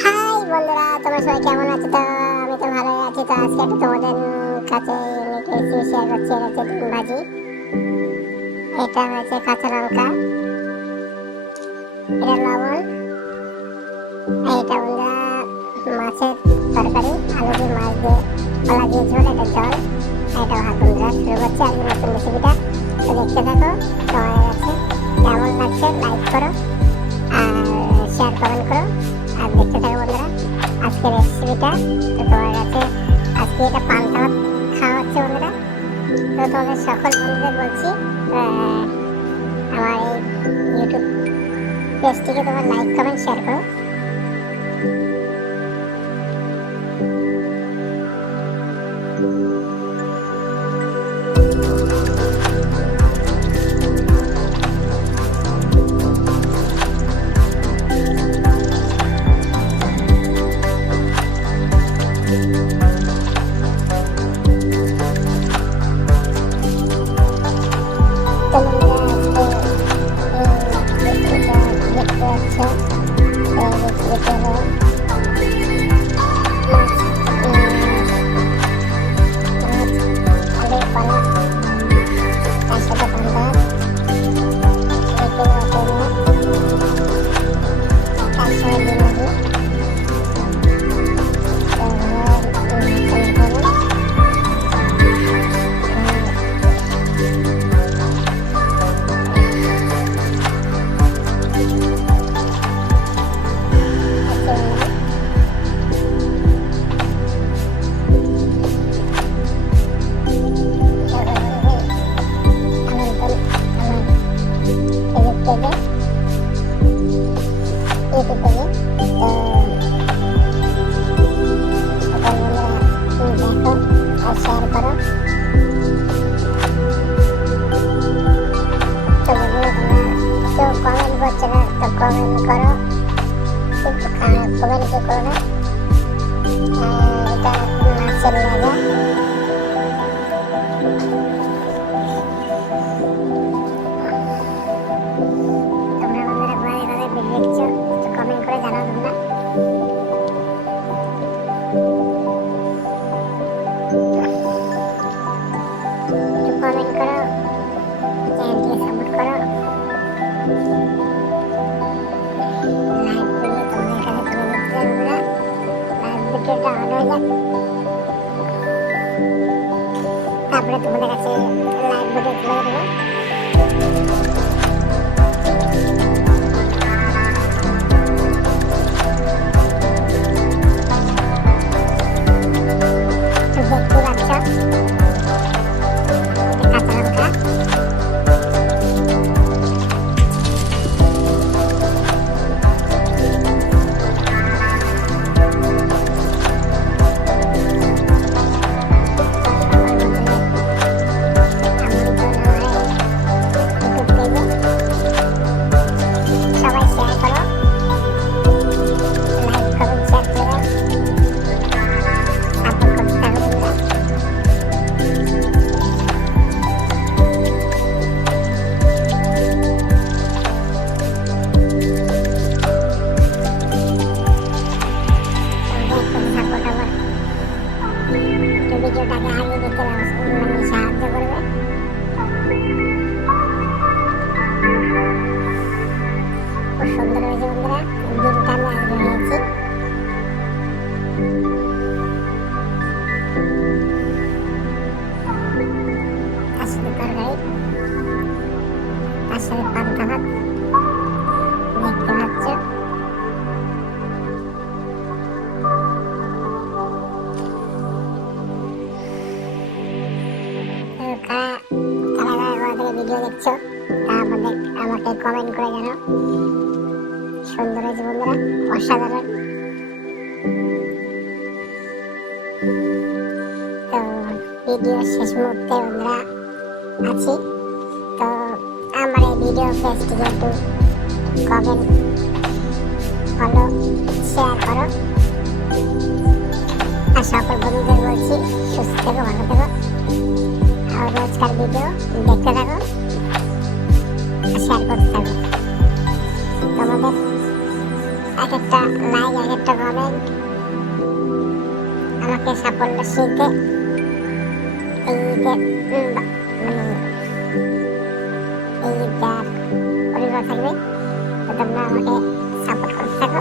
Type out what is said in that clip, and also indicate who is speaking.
Speaker 1: High বন্ধুরা, তোমরা সবাই কেমন আছো? তো আমি তো ভালোই আছি। তো আজকে একটু তোমাদের কাছে এসে শেয়ার করছি। এটা হচ্ছে ভাজি। এটা হচ্ছে কাঁচা লঙ্কা। এটা লবণ। এটা বন্ধুরা, মাছের তরকারি। আলু দিয়ে, মাছ দিয়ে, কলা দিয়ে এটা জল। আজকের রেসিপিটা তো তোমার কাছে আজকে এটা পান্তা খাওয়া হচ্ছে বন্ধুরা। তো তোমাদের সকল বন্ধুদের বলছি আমার এই ইউটিউব পেজটিকে তোমার লাইক কমেন্ট শেয়ার করো। এই শেয়ার কমেন্ট করে জানাও তোমরা একটু কমেন্ট করো চ্যানেলটিকে সাপোর্ট করো লাইভ ভিডিও তোমাদের কাছে তুলে ধরতে চাই বন্ধুরা লাইভ ভিডিওটা অন হয়ে যাক তারপরে তোমাদের কাছে লাইভ ভিডিও তুলে দেবো বন্ধুরা পান্তা ভাত দেখতে পাচ্ছ কারা কারা কারা ভিডিও দেখছ, তা আমাকে কমেন্ট করে জানাও। বন্ধুরা অসাধারণ। তো ভিডিও শেষ মুহূর্তে বন্ধুরা আছি। তো আমার এই ভিডিও পেজটিকে একটু কমেন্ট ফলো শেয়ার করো। আর সকল বন্ধুদের বলছি, সুস্থ থেকো, ভালো থেকো। আর রোজকার ভিডিও দেখতে থাকো শেয়ার করতে থাকো। তোমাদের এক একটা লাইক এক একটা কমেন্ট আমাকে সাপোর্ট শিখতে এই যে মানে এই ঈদটা পরিবার থাকবে তোমরা আমাকে সাপোর্ট করতে থাকো।